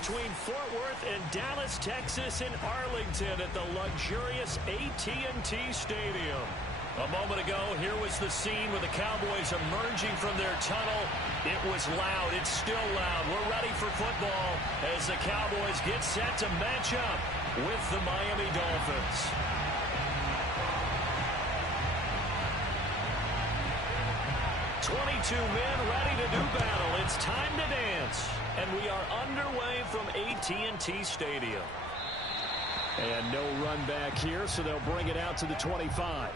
between Fort Worth and Dallas, Texas in Arlington at the luxurious AT&T Stadium. A moment ago, here was the scene with the Cowboys emerging from their tunnel. It was loud. It's still loud. We're ready for football as the Cowboys get set to match up with the Miami Dolphins. "22 men ready to do battle. It's time to dance." And we are underway from AT&T Stadium. And no run back here, so they'll bring it out to the 25.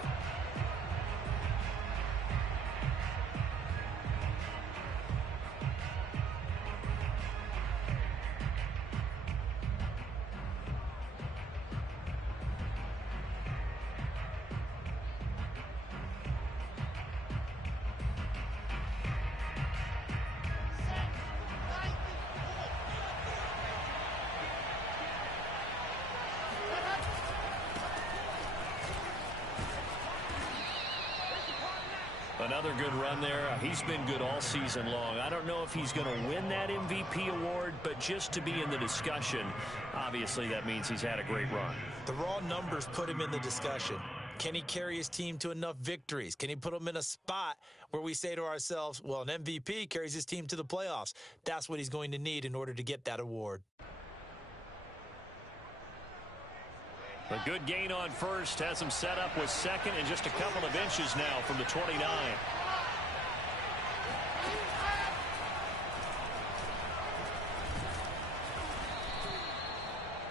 Another good run there. He's been good all season long. I don't know if he's going to win that MVP award, but just to be in the discussion, obviously that means he's had a great run. The raw numbers put him in the discussion. Can he carry his team to enough victories? Can he put them in a spot where we say to ourselves, well, an MVP carries his team to the playoffs. That's what he's going to need in order to get that award. A good gain on first has him set up with second and just a couple of inches now from the 29.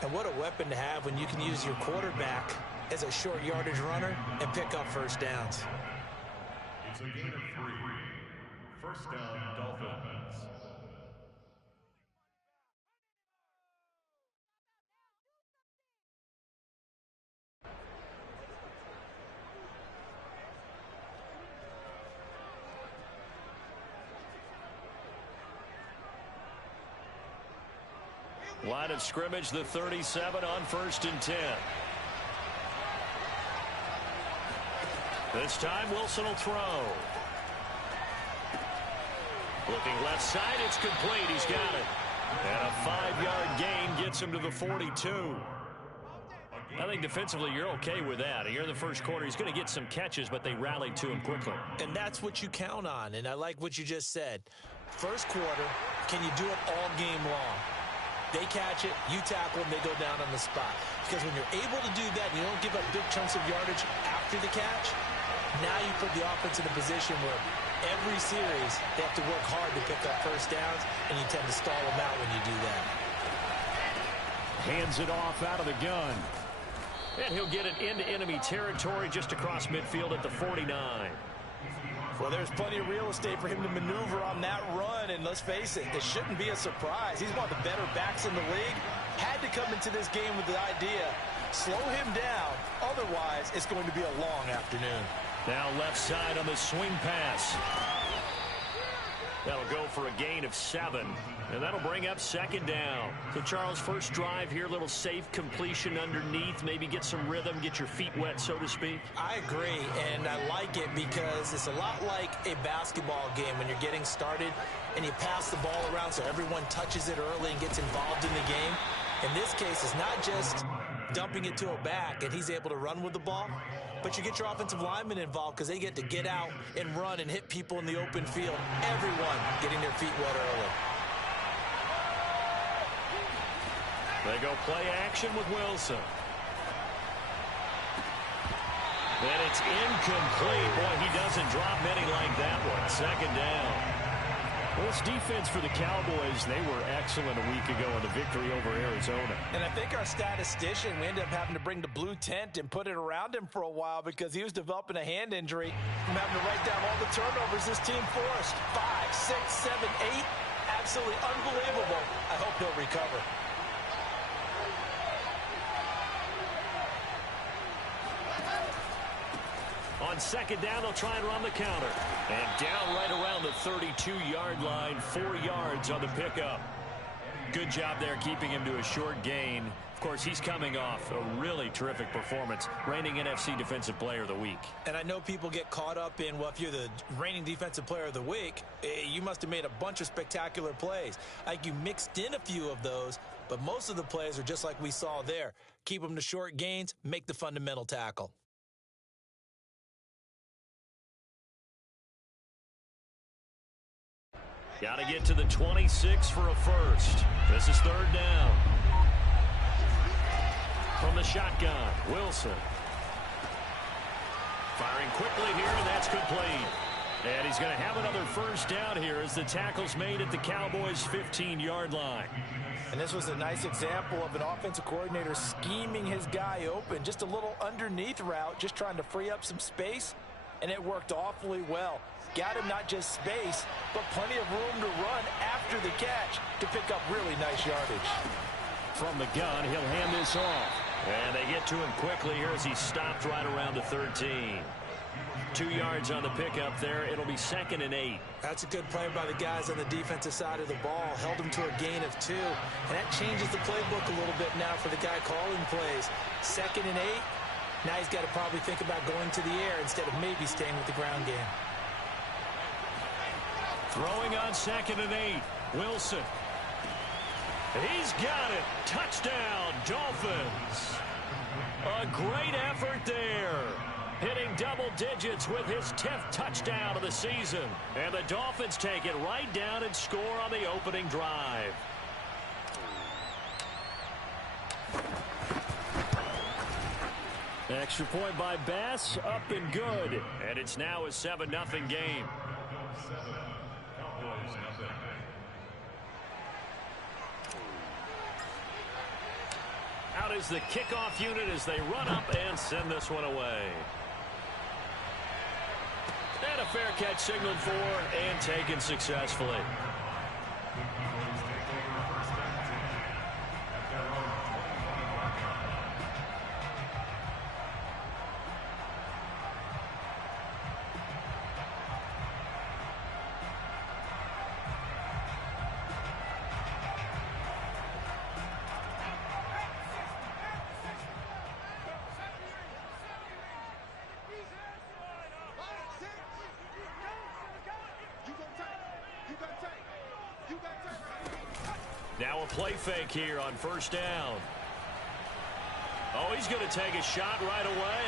And what a weapon to have when you can use your quarterback as a short yardage runner and pick up first downs. It's a gain of 3. First down, Dolphins. Line of scrimmage, the 37 on 1st and 10. This time Wilson will throw. Looking left side, it's complete. He's got it. And a 5-yard gain gets him to the 42. I think defensively you're okay with that. Here in the first quarter, he's going to get some catches, but they rallied to him quickly. And that's what you count on, and I like what you just said. First quarter, can you do it all game long? They catch it, you tackle them, they go down on the spot. Because when you're able to do that, you don't give up big chunks of yardage after the catch, now you put the offense in a position where every series they have to work hard to pick up first downs, and you tend to stall them out when you do that. Hands it off out of the gun. And he'll get it into enemy territory just across midfield at the 49. Well, there's plenty of real estate for him to maneuver on that run, and let's face it, this shouldn't be a surprise. He's one of the better backs in the league. Had to come into this game with the idea, slow him down, otherwise it's going to be a long afternoon. Now left side on the swing pass. That'll go for a gain of 7, and that'll bring up 2nd down. So, Charles, first drive here, little safe completion underneath, maybe get some rhythm, get your feet wet, so to speak. I agree, and I like it because it's a lot like a basketball game when you're getting started and you pass the ball around so everyone touches it early and gets involved in the game. In this case, it's not just dumping it to a back and he's able to run with the ball, but you get your offensive linemen involved because they get to get out and run and hit people in the open field. Everyone getting their feet wet early. They go play action with Wilson. And it's incomplete. Boy, he doesn't drop many like that one. 2nd down. Well, this defense for the Cowboys, they were excellent a week ago in the victory over Arizona. And I think our statistician, we ended up having to bring the blue tent and put it around him for a while because he was developing a hand injury from having to write down all the turnovers this team forced. 5, 6, 7, 8. Absolutely unbelievable. I hope he'll recover. On 2nd down, they'll try and run the counter. And down right around the 32-yard line, 4 yards on the pickup. Good job there keeping him to a short gain. Of course, he's coming off a really terrific performance, reigning NFC Defensive Player of the Week. And I know people get caught up in, well, if you're the reigning Defensive Player of the Week, you must have made a bunch of spectacular plays. Like you mixed in a few of those, but most of the plays are just like we saw there. Keep them to short gains, make the fundamental tackle. Got to get to the 26 for a first. This is third down. From the shotgun, Wilson. Firing quickly here, and that's complete. And he's going to have another first down here as the tackle's made at the Cowboys' 15-yard line. And this was a nice example of an offensive coordinator scheming his guy open. Just a little underneath route, just trying to free up some space, and it worked awfully well. Got him not just space, but plenty of room to run after the catch to pick up really nice yardage. From the gun, he'll hand this off. And they get to him quickly here as he stopped right around the 13. 2 yards on the pickup there. It'll be 2nd and 8. That's a good play by the guys on the defensive side of the ball. Held him to a gain of 2. And that changes the playbook a little bit now for the guy calling plays. 2nd and 8. Now he's got to probably think about going to the air instead of maybe staying with the ground game. Throwing on 2nd and 8. Wilson. He's got it. Touchdown, Dolphins. A great effort there. Hitting double digits with his 10th touchdown of the season. And the Dolphins take it right down and score on the opening drive. Extra point by Bass, up and good. And it's now a 7-0 game. Out is the kickoff unit as they run up and send this one away. And a fair catch signaled for and taken successfully. Now a play fake here on first down. Oh, he's going to take a shot right away.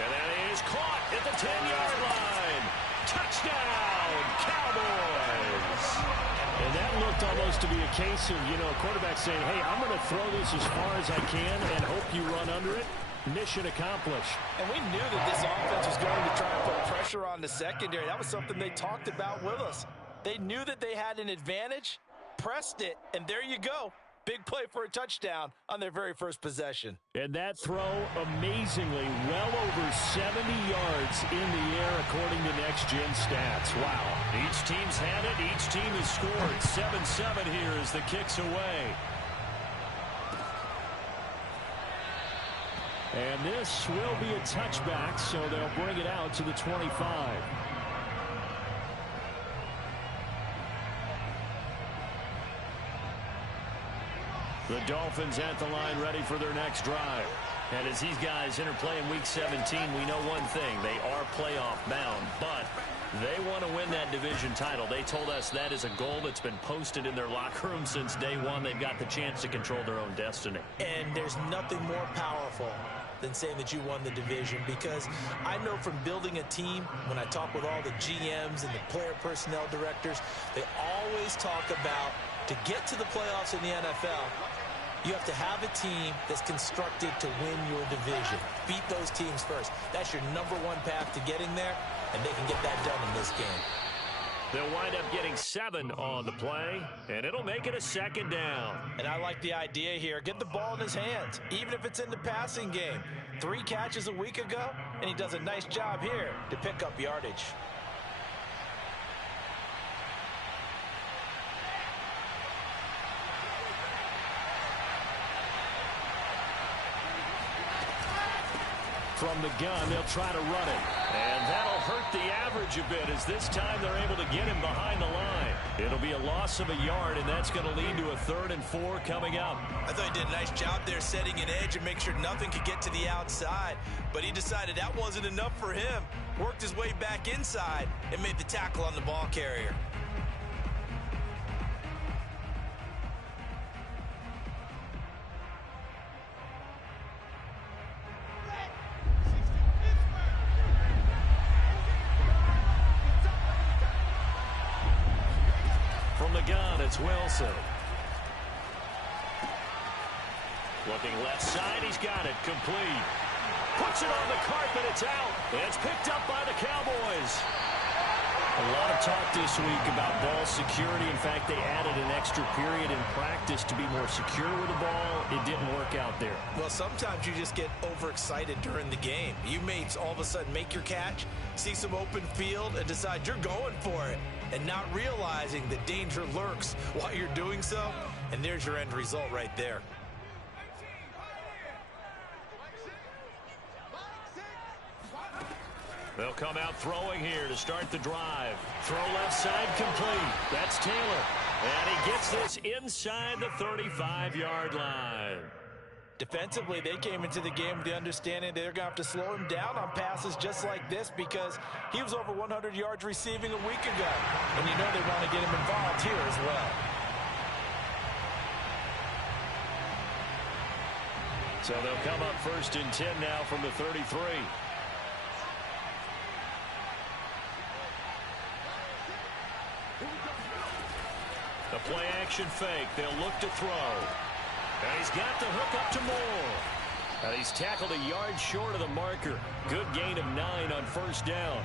And that is caught at the 10-yard line. Touchdown, Cowboys. And that looked almost to be a case of, a quarterback saying, hey, I'm going to throw this as far as I can and hope you run under it. Mission accomplished. And we knew that this offense was going to try to put pressure on the secondary. That was something they talked about with us. They knew that they had an advantage, pressed it, and there you go. Big play for a touchdown on their very first possession. And that throw, amazingly, well over 70 yards in the air according to next-gen stats. Wow. Each team's had it. Each team has scored. 7-7 here as the kick's away. And this will be a touchback, so they'll bring it out to the 25. The Dolphins at the line ready for their next drive. And as these guys interplay in Week 17, we know one thing. They are playoff bound, but they want to win that division title. They told us that is a goal that's been posted in their locker room since day one. They've got the chance to control their own destiny. And there's nothing more powerful than saying that you won the division, because I know from building a team, when I talk with all the GMs and the player personnel directors, they always talk about to get to the playoffs in the NFL, you have to have a team that's constructed to win your division. Beat those teams first. That's your number one path to getting there, and they can get that done in this game. They'll wind up getting 7 on the play, and it'll make it a second down. And I like the idea here. Get the ball in his hands, even if it's in the passing game. 3 catches a week ago, and he does a nice job here to pick up yardage. From the gun, they'll try to run it. And that'll hurt the average a bit as this time they're able to get him behind the line. It'll be a loss of a yard, and that's going to lead to a 3rd and 4 coming up. I thought he did a nice job there setting an edge and make sure nothing could get to the outside. But he decided that wasn't enough for him. Worked his way back inside and made the tackle on the ball carrier. From the gun, it's Wilson. Looking left side, he's got it, complete. Puts it on the carpet, it's out. It's picked up by the Cowboys. A lot of talk this week about ball security. In fact, they added an extra period in practice to be more secure with the ball. It didn't work out there. Well, sometimes you just get overexcited during the game. You may all of a sudden make your catch, see some open field, and decide you're going for it, and not realizing the danger lurks while you're doing so. And there's your end result right there. They'll come out throwing here to start the drive. Throw left side complete. That's Taylor. And he gets this inside the 35-yard line. Defensively, they came into the game with the understanding they're going to have to slow him down on passes just like this because he was over 100 yards receiving a week ago. And you know they want to get him involved here as well. So they'll come up 1st and 10 now from the 33. The play action fake. They'll look to throw. And he's got the hook up to Moore. And he's tackled a yard short of the marker. Good gain of 9 on 1st down.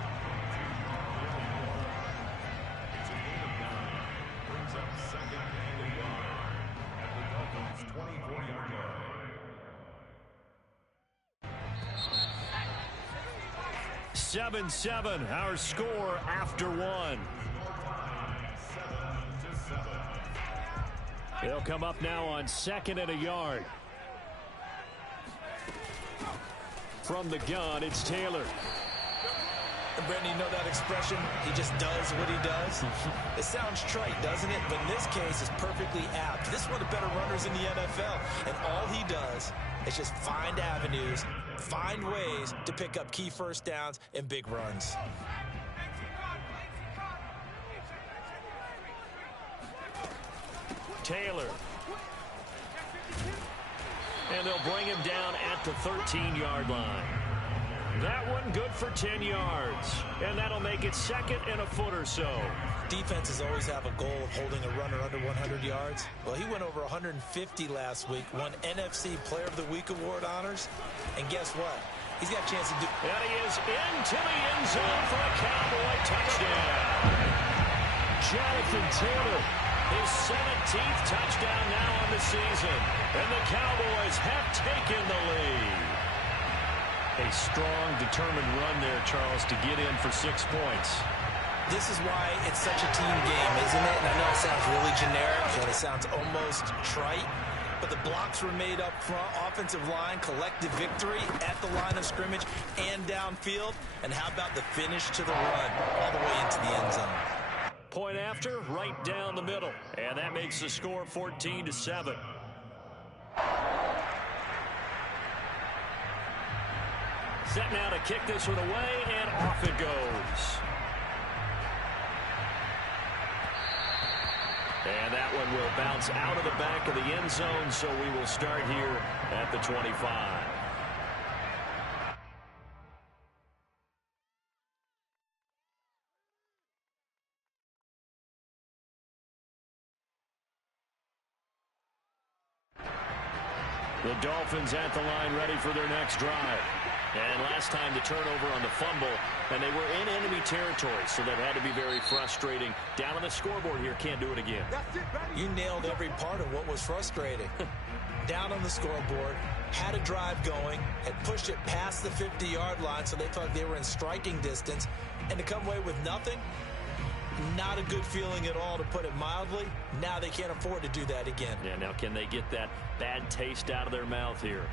It's a gain of 9. Brings up 2nd and a yard at the Dolphins' 24-yard line. 7-7, our score after 1. They'll come up now on 2nd and a yard. From the gun, it's Taylor. And Brendan, you know that expression, he just does what he does? It sounds trite, doesn't it? But in this case, it's perfectly apt. This is one of the better runners in the NFL. And all he does is just find avenues, find ways to pick up key 1st downs and big runs. Taylor. And they'll bring him down at the 13-yard line. That one good for 10 yards. And that'll make it 2nd and a foot or so. Defenses always have a goal of holding a runner under 100 yards. Well, he went over 150 last week, won NFC Player of the Week award honors. And guess what? He's got a chance to do... And he is into the end zone for a Cowboy touchdown. Jonathan Taylor, his 17th touchdown now on the season. And the Cowboys have taken the lead. A strong, determined run there, Charles, to get in for 6 points. This is why it's such a team game, isn't it? And I know it sounds really generic and it sounds almost trite, but the blocks were made up front, offensive line, collective victory at the line of scrimmage and downfield. And how about the finish to the run all the way into the end zone? Point after, right down the middle. And that makes the score 14-7. Set now to kick this one away, and off it goes. And that one will bounce out of the back of the end zone, so we will start here at the 25. The Dolphins at the line ready for their next drive. And last time the turnover on the fumble, and they were in enemy territory, so that had to be very frustrating. Down on the scoreboard here, can't do it again. You nailed every part of what was frustrating. Down on the scoreboard, had a drive going, had pushed it past the 50-yard line, so they thought they were in striking distance, and to come away with nothing, not a good feeling at all, to put it mildly. Now they can't afford to do that again. Yeah, now can they get that bad taste out of their mouth here?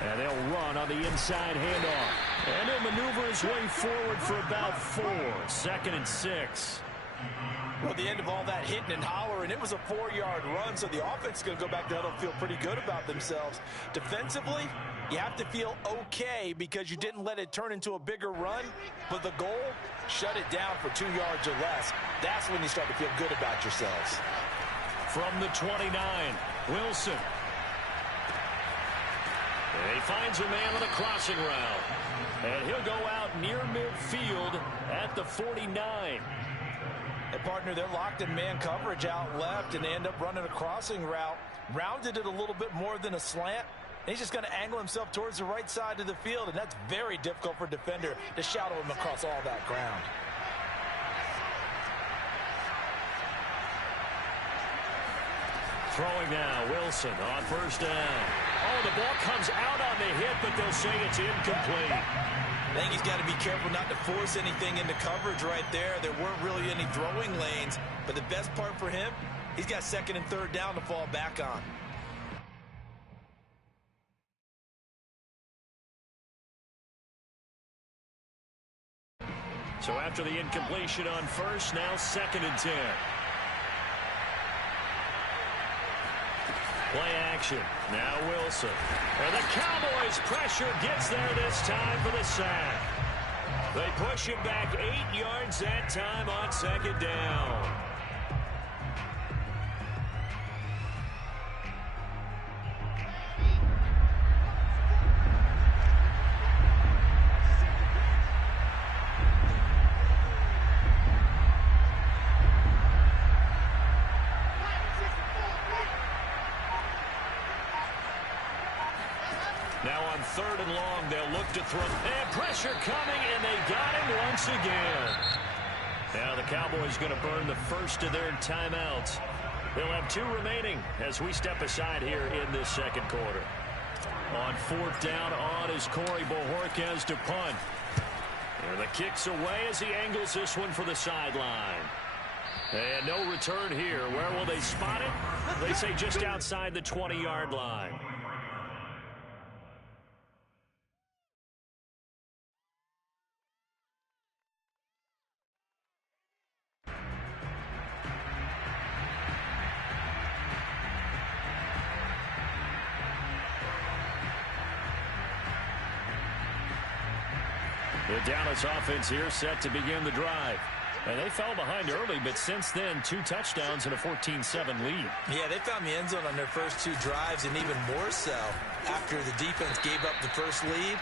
And they'll run on the inside handoff. And he'll maneuver his way forward for about 4. 2nd and 6. Well, the end of all that hitting and hollering, it was a 4-yard run, so the offense is going to go back to huddle, feel pretty good about themselves. Defensively, you have to feel okay because you didn't let it turn into a bigger run, but the goal, shut it down for 2 yards or less. That's when you start to feel good about yourselves. From the 29, Wilson. And he finds a man on a crossing route. And he'll go out near midfield at the 49. And partner, they're locked in man coverage out left, and they end up running a crossing route. Rounded it a little bit more than a slant. And he's just going to angle himself towards the right side of the field, and that's very difficult for a defender to shadow him across all that ground. Throwing now, Wilson on 1st down. Oh, the ball comes out on the hit, but they'll say it's incomplete. I think he's got to be careful not to force anything into coverage right there. There weren't really any throwing lanes, but the best part for him, he's got 2nd and 3rd down to fall back on. So after the incompletion on 1st, now 2nd and 10. Play action. Now Wilson. And the Cowboys pressure gets there this time for the sack. They push him back 8 yards that time on 2nd down. Now on 3rd and long, they'll look to throw. And pressure coming, and they got him once again. Now the Cowboys going to burn the first of their timeouts. They'll have 2 remaining as we step aside here in this 2nd quarter. On 4th down on is Corey Bojorquez to punt. And the kick's away as he angles this one for the sideline. And no return here. Where will they spot it? They say just outside the 20-yard line. The Dallas offense here set to begin the drive. And they fell behind early, but since then, 2 touchdowns and a 14-7 lead. Yeah, they found the end zone on their first 2 drives, and even more so after the defense gave up the first lead.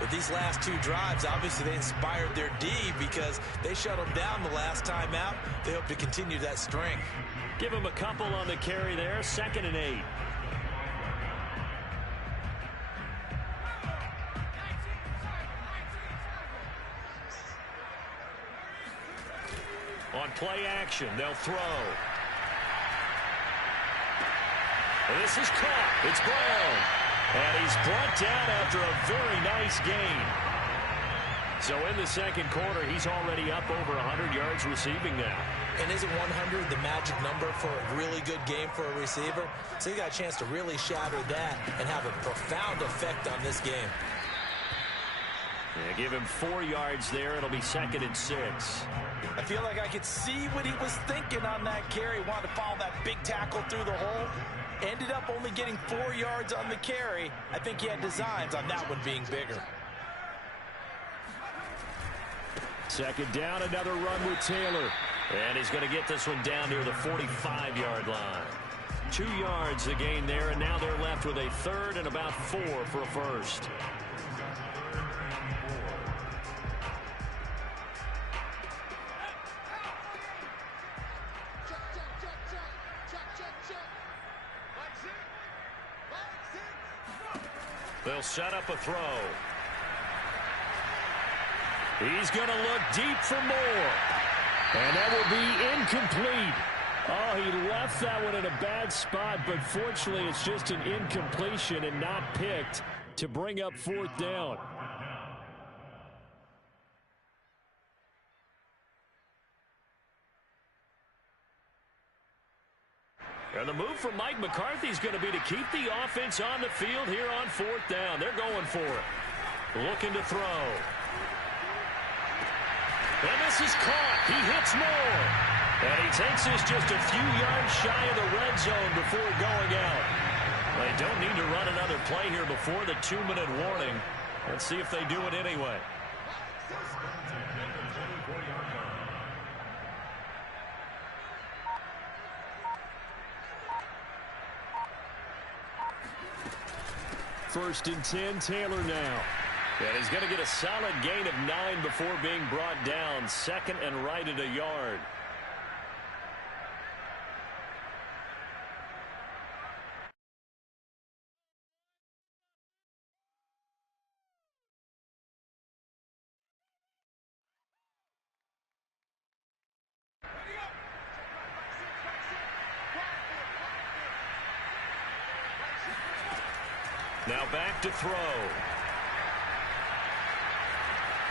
With these last 2 drives, obviously they inspired their D because they shut them down the last time out. They hope to continue that string. Give them a couple on the carry there, 2nd and 8. On play action, they'll throw. And this is caught. It's Brown. And he's brought down after a very nice gain. So in the 2nd quarter, he's already up over 100 yards receiving now. And isn't 100 the magic number for a really good game for a receiver? So he got a chance to really shatter that and have a profound effect on this game. Yeah, give him 4 yards there. It'll be 2nd and 6. I feel like I could see what he was thinking on that carry. Wanted to follow that big tackle through the hole. Ended up only getting 4 yards on the carry. I think he had designs on that one being bigger. 2nd down, another run with Taylor. And he's going to get this one down near the 45-yard line. 2 yards the gain there, and now they're left with a 3rd and about 4 for a first. They'll set up a throw. He's going to look deep for more. And that will be incomplete. Oh, he left that one in a bad spot, but fortunately it's just an incompletion and not picked to bring up 4th down. And the move from Mike McCarthy is going to be to keep the offense on the field here on 4th down. They're going for it. Looking to throw. And this is caught. He hits more. And he takes this just a few yards shy of the red zone before going out. They don't need to run another play here before the 2-minute warning. Let's see if they do it anyway. First and 10, Taylor now. And he's going to get a solid gain of 9 before being brought down. 2nd and right at a yard. Now back to throw.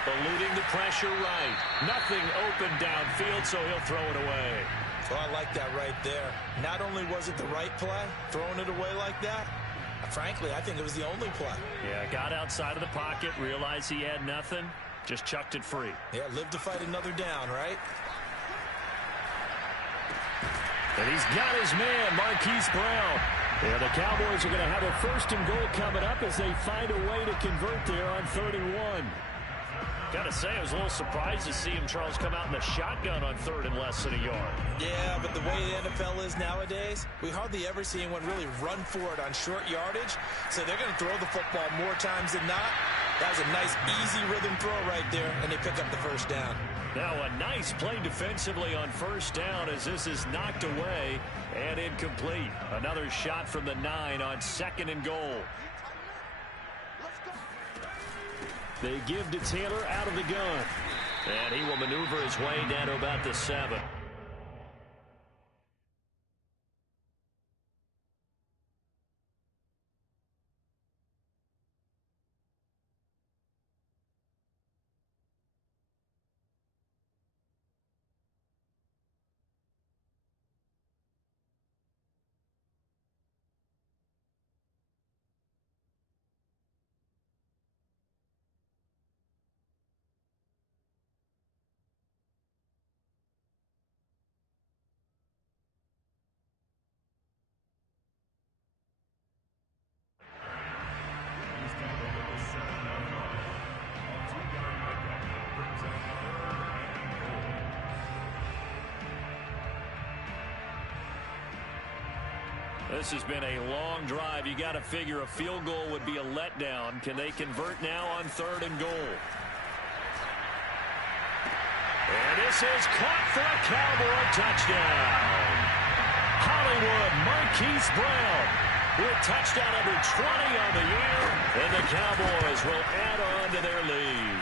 Eluding the pressure right. Nothing open downfield, so he'll throw it away. Well, I like that right there. Not only was it the right play, throwing it away like that, frankly, I think it was the only play. Yeah, got outside of the pocket, realized he had nothing, just chucked it free. Yeah, live to fight another down, right? And he's got his man, Marquise Brown. Yeah, the Cowboys are going to have a 1st and goal coming up as they find a way to convert there on 3rd and 1. Got to say, I was a little surprised to see him, Charles, come out in the shotgun on 3rd and less than a yard. Yeah, but the way the NFL is nowadays, we hardly ever see anyone really run for it on short yardage. So they're going to throw the football more times than not. That was a nice, easy rhythm throw right there, and they pick up the 1st down. Now a nice play defensively on 1st down as this is knocked away and incomplete. Another shot from the 9 on 2nd and goal. They give to Taylor out of the gun. And he will maneuver his way down to about the 7. This has been a long drive. You got to figure a field goal would be a letdown. Can they convert now on 3rd and goal? And this is caught for a Cowboy touchdown. Hollywood Marquise Brown with touchdown number 20 on the year, and the Cowboys will add on to their lead.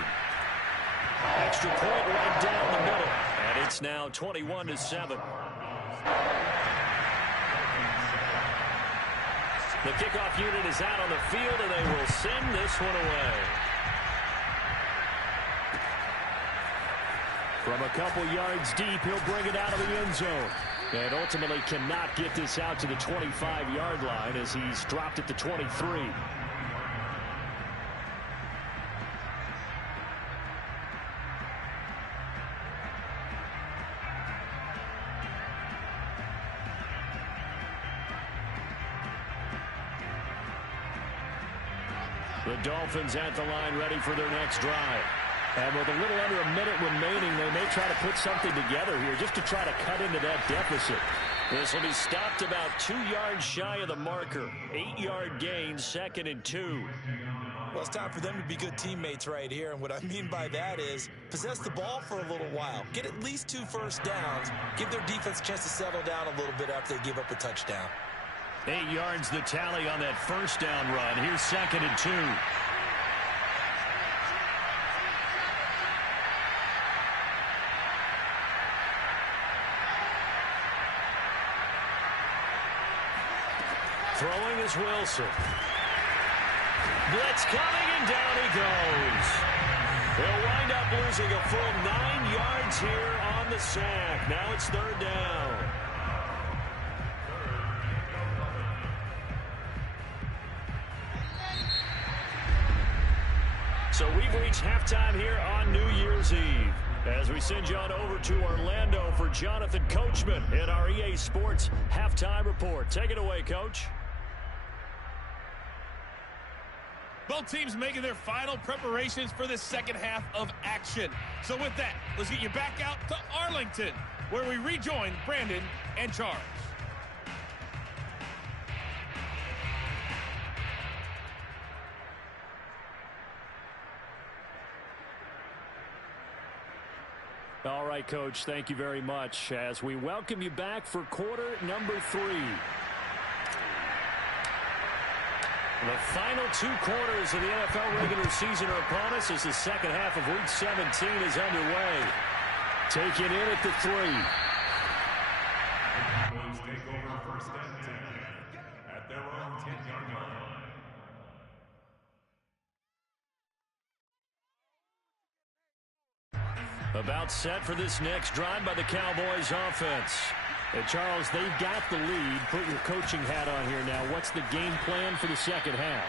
Extra point right down the middle, and it's now 21-7. The kickoff unit is out on the field, and they will send this one away. From a couple yards deep, he'll bring it out of the end zone. And ultimately cannot get this out to the 25-yard line as he's dropped at the 23. The Dolphins at the line ready for their next drive. And with a little under a minute remaining, they may try to put something together here just to try to cut into that deficit. This will be stopped about 2 yards shy of the marker. 8-yard gain, 2nd and 2. Well, it's time for them to be good teammates right here. And what I mean by that is possess the ball for a little while. Get at least 2 first downs. Give their defense a chance to settle down a little bit after they give up a touchdown. 8 yards the tally on that first down run. Here's 2nd and 2. Throwing is Wilson. Blitz coming, and down he goes. They'll wind up losing a full 9 yards here on the sack. Now it's 3rd down. reached halftime here on New Year's Eve. As we send you on over to Orlando for Jonathan Coachman in our EA Sports Halftime Report. Take it away, Coach. Both teams making their final preparations for the second half of action. So with that, let's get you back out to Arlington, where we rejoin Brandon and Charles. All right, Coach, thank you very much as we welcome you back for quarter number 3. The final 2 quarters of the NFL regular season are upon us as the second half of Week 17 is underway. Taking in at the 3. Cowboys take over first and 10 at their own 10-yard line. About set for this next drive by the Cowboys offense. And Charles, they've got the lead. Put your coaching hat on here now. What's the game plan for the second half?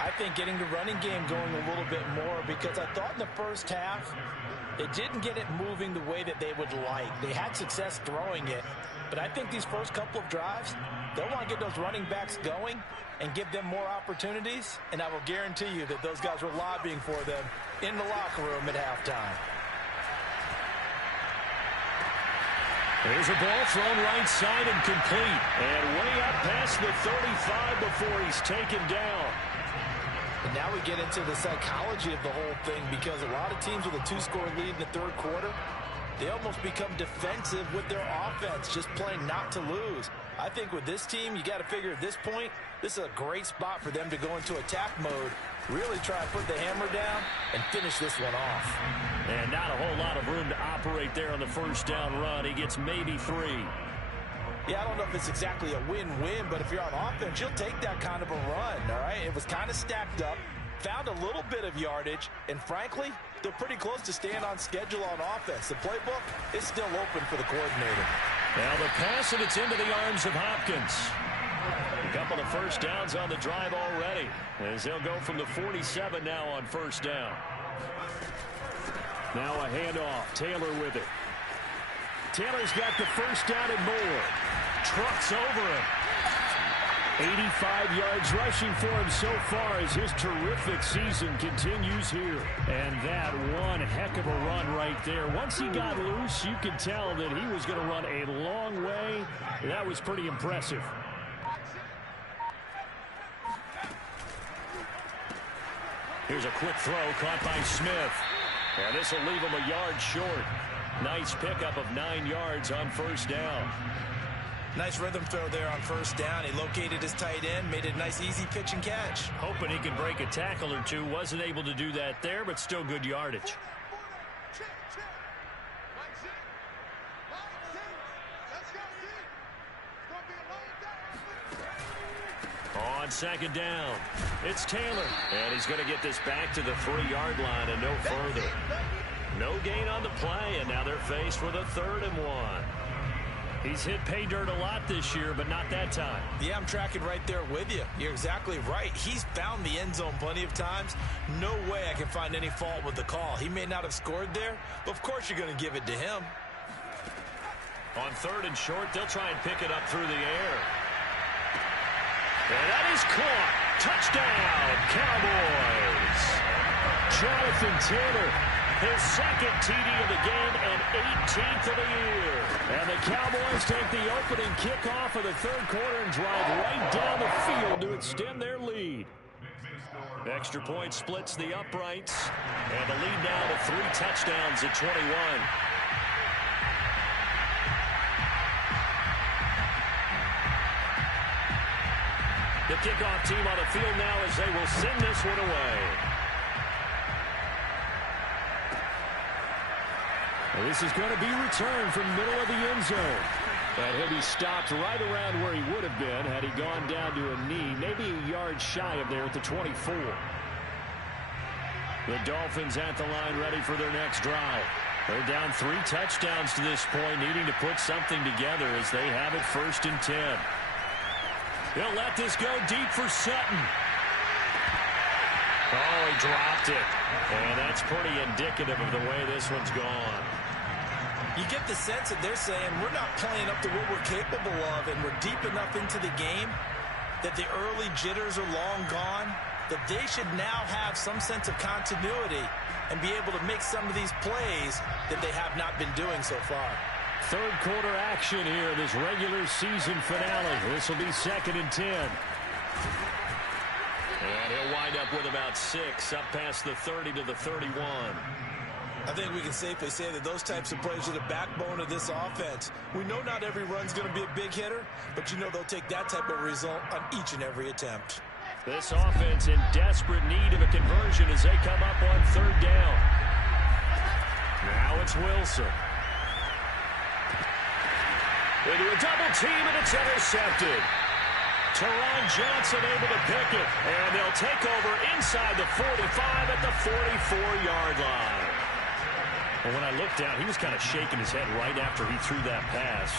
I think getting the running game going a little bit more, because I thought in the first half they didn't get it moving the way that they would like. They had success throwing it, but I think these first couple of drives, they'll want to get those running backs going and give them more opportunities, and I will guarantee you that those guys were lobbying for them in the locker room at halftime. There's a ball thrown right side and complete. And way up past the 35 before he's taken down. And now we get into the psychology of the whole thing, because a lot of teams with a 2-score lead in the third quarter, they almost become defensive with their offense, just playing not to lose. I think with this team, you got to figure at this point, this is a great spot for them to go into attack mode, really try to put the hammer down and finish this one off. And not a whole lot of room to operate there on the first down run. He gets maybe 3. Yeah, I don't know if it's exactly a win-win, but if you're on offense, you'll take that kind of a run, all right? It was kind of stacked up, found a little bit of yardage, and frankly, they're pretty close to staying on schedule on offense. The playbook is still open for the coordinator. Now the pass, and it's into the arms of Hopkins. A couple of first downs on the drive already, as they'll go from the 47 now on first down. Now a handoff. Taylor with it. Taylor's got the first down and more. Trucks over him. 85 yards rushing for him so far as his terrific season continues here. And that one heck of a run right there. Once he got loose, you could tell that he was going to run a long way. That was pretty impressive. Here's a quick throw caught by Smith. And this will leave him a yard short. Nice pickup of 9 yards on first down. Nice rhythm throw there on first down. He located his tight end, made it a nice easy pitch and catch. Hoping he could break a tackle or two. Wasn't able to do that there, but still good yardage. On second down, it's Taylor. And he's going to get this back to the 3-yard line and no further. No gain on the play, and now they're faced with a 3rd and 1. He's hit pay dirt a lot this year, but not that time. Yeah, I'm tracking right there with you. You're exactly right. He's found the end zone plenty of times. No way I can find any fault with the call. He may not have scored there, but of course you're going to give it to him. On 3rd and short, they'll try and pick it up through the air. And that is caught. Touchdown, Cowboys. Jonathan Taylor, his second TD of the game and 18th of the year. And the Cowboys take the opening kickoff of the third quarter and drive right down the field to extend their lead. Extra point splits the uprights. And the lead now to 3 touchdowns at 21. The kickoff team on the field now as they will send this one away. Well, this is going to be returned from middle of the end zone. And he'll be stopped right around where he would have been had he gone down to a knee, maybe a yard shy of there at the 24. The Dolphins at the line ready for their next drive. They're down 3 touchdowns to this point, needing to put something together as they have it 1st and 10. They'll let this go deep for Sutton. Oh, he dropped it. And that's pretty indicative of the way this one's gone. You get the sense that they're saying we're not playing up to what we're capable of, and we're deep enough into the game that the early jitters are long gone, that they should now have some sense of continuity and be able to make some of these plays that they have not been doing so far. Third quarter action here, this regular season finale. This will be 2nd and 10. And he'll wind up with about 6, up past the 30 to the 31. I think we can safely say that those types of plays are the backbone of this offense. We know not every run's going to be a big hitter, but you know they'll take that type of result on each and every attempt. This offense in desperate need of a conversion as they come up on 3rd down. Now it's Wilson. Into a double team, and it's intercepted. Teron Johnson able to pick it, and they'll take over inside the 45 at the 44-yard line. Well, when I looked down, he was kind of shaking his head right after he threw that pass.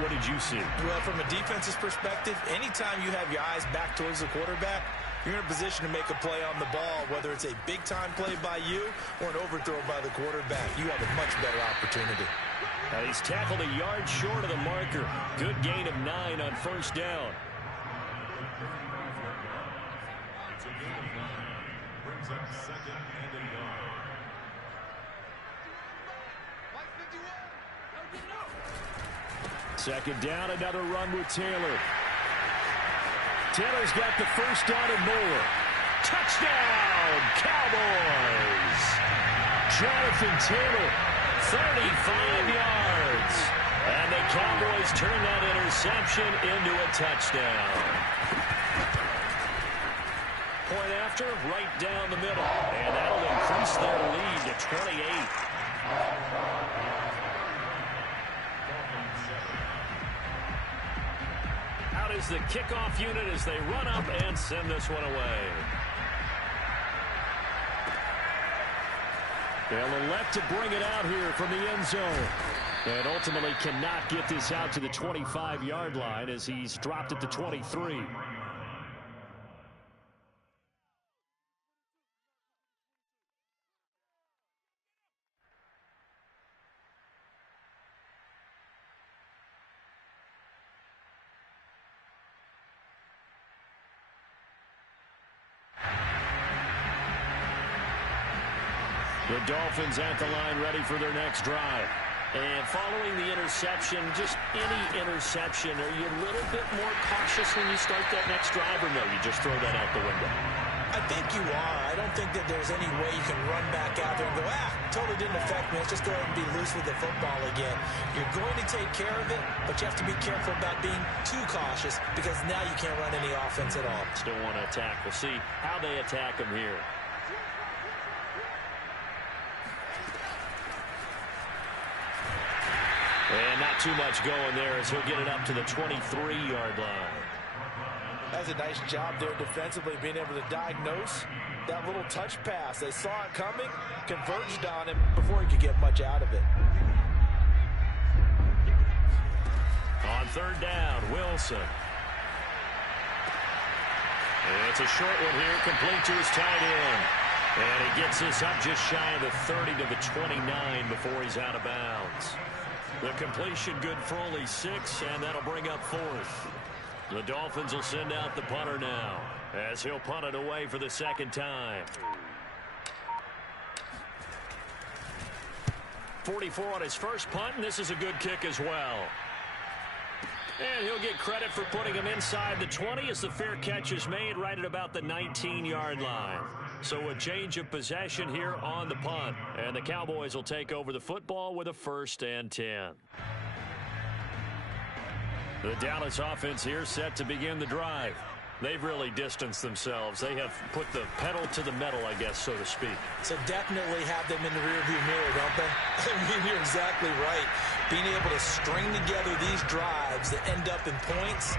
What did you see? Well, from a defense's perspective, anytime you have your eyes back towards the quarterback, you're in a position to make a play on the ball, whether it's a big-time play by you or an overthrow by the quarterback. You have a much better opportunity. He's tackled a yard short of the marker. Good gain of 9 on 1st down. It's a gain of 9. Brings up 2nd and a yard. Second down, another run with Taylor. Taylor's got the first down and more. Touchdown, Cowboys! Jonathan Taylor, 35 yards. And the Cowboys turn that interception into a touchdown. Point after, right down the middle. And that'll increase their lead to 28. Out is the kickoff unit as they run up and send this one away. They'll elect to bring it out here from the end zone. And ultimately cannot get this out to the 25-yard line as he's dropped at the 23. The Dolphins at the line ready for their next drive. And following the interception, just any interception, are you a little bit more cautious when you start that next drive, or no, you just throw that out the window? I think you are. I don't think that there's any way you can run back out there and go, totally didn't affect me. Let's just go ahead and be loose with the football again. You're going to take care of it, but you have to be careful about being too cautious because now you can't run any offense at all. Still want to attack. We'll see how they attack him here. And not too much going there as he'll get it up to the 23-yard line. That's a nice job there defensively, being able to diagnose that little touch pass. They saw it coming, converged on him before he could get much out of it. On 3rd down, Wilson. It's a short one here, complete to his tight end. And he gets this up just shy of the 30 to the 29 before he's out of bounds. The completion good for only 6, and that'll bring up 4th. The Dolphins will send out the punter now as he'll punt it away for the 2nd time. 44 on his first punt, and this is a good kick as well. And he'll get credit for putting him inside the 20 as the fair catch is made right at about the 19-yard line. So a change of possession here on the punt. And the Cowboys will take over the football with a 1st and 10. The Dallas offense here set to begin the drive. They've really distanced themselves. They have put the pedal to the metal, I guess, so to speak. So definitely have them in the rearview mirror, don't they? I mean, you're exactly right. Being able to string together these drives that end up in points,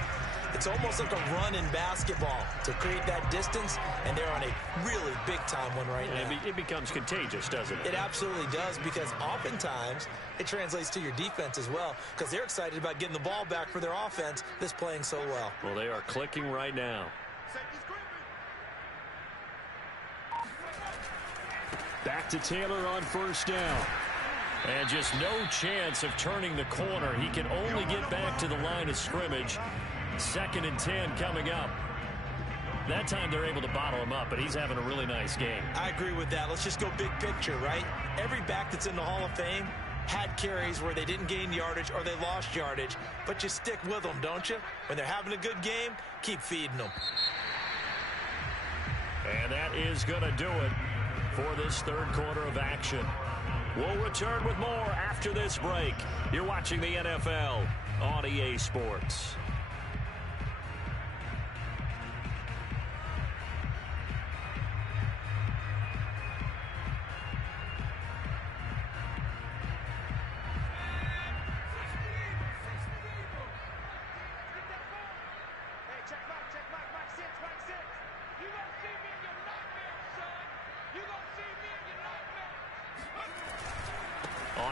it's almost like a run in basketball to create that distance, and they're on a really big-time one right now. It becomes contagious, doesn't it? It absolutely does, because oftentimes it translates to your defense as well, because they're excited about getting the ball back for their offense that's playing so well. Well, they are clicking right now. Back to Taylor on first down. And just no chance of turning the corner. He can only get back to the line of scrimmage. 2nd and 10 coming up. That time they're able to bottle him up, but he's having a really nice game. I agree with that. Let's just go big picture, right? Every back that's in the Hall of Fame had carries where they didn't gain yardage or they lost yardage, but you stick with them, don't you? When they're having a good game, keep feeding them. And that is going to do it for this third quarter of action. We'll return with more after this break. You're watching the NFL on EA Sports.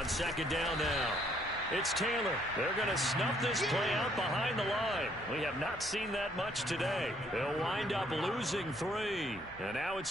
On 2nd down now, it's Taylor. They're going to snuff this play out behind the line. We have not seen that much today. They'll wind up losing 3. And now it's